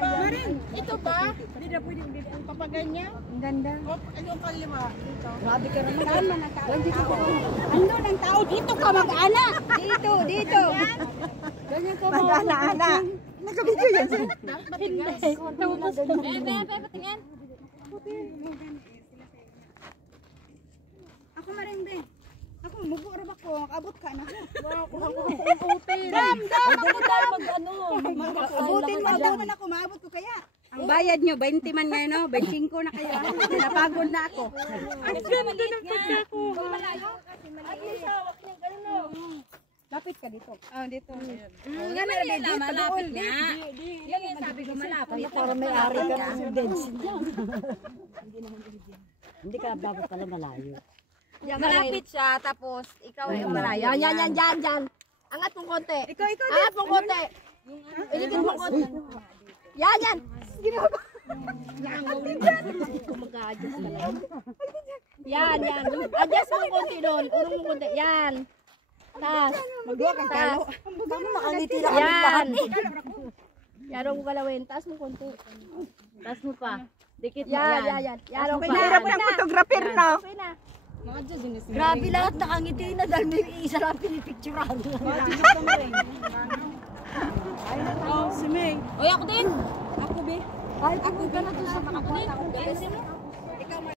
bahay. Ito ba? Hindi na pwede ang papaganya. Ang ganda. Ano kalima? Dito. Grabe ka naman. Saan man ang tao? Ando ng tao. Dito ka mag-ana. Dito, dito. Ganyan ka Mag-ana-ana. Nagka-video yan siya. Hindi. Patingin. Ako maring din. Ako mubura ba ko? Abot ka na. Abutin. Dam. Abutin mo. Abutin ako. Maabot ko kaya. Ang bayad nyo, 20 man ngayon, no? 25 na kayo. Napagod na ako. Ang ganda ng pagka ko. Lapit ka dito. Oh, dito. Ganun dito. Malapit nga. Yan yung sabi ko malapit. Para may ari ka ng dancing dyan. Hindi ka dapat pala malayo. Malapit siya, tapos ikaw ay malayo. Yan. Angat mong konti. Ikaw. Angat mong konti. Iligid mong konti. Yan. Yan. Adjust mong konti doon. Urong mong konti. Yan. Tas. Magduwa kang talo. Nakangiti na kami lahat. Yarong mo galawin. Tas mong konti. Tas mo pa. Dikit mo. Yan. Yarong pa. Mahirap ng photographer na. Okay na. Grabe lahat nakangiti na dahil may isa lang pinipicturean. Si May. Oy, ako din. Ako, be. Ay, ako ka na to sa mga bata. Guys,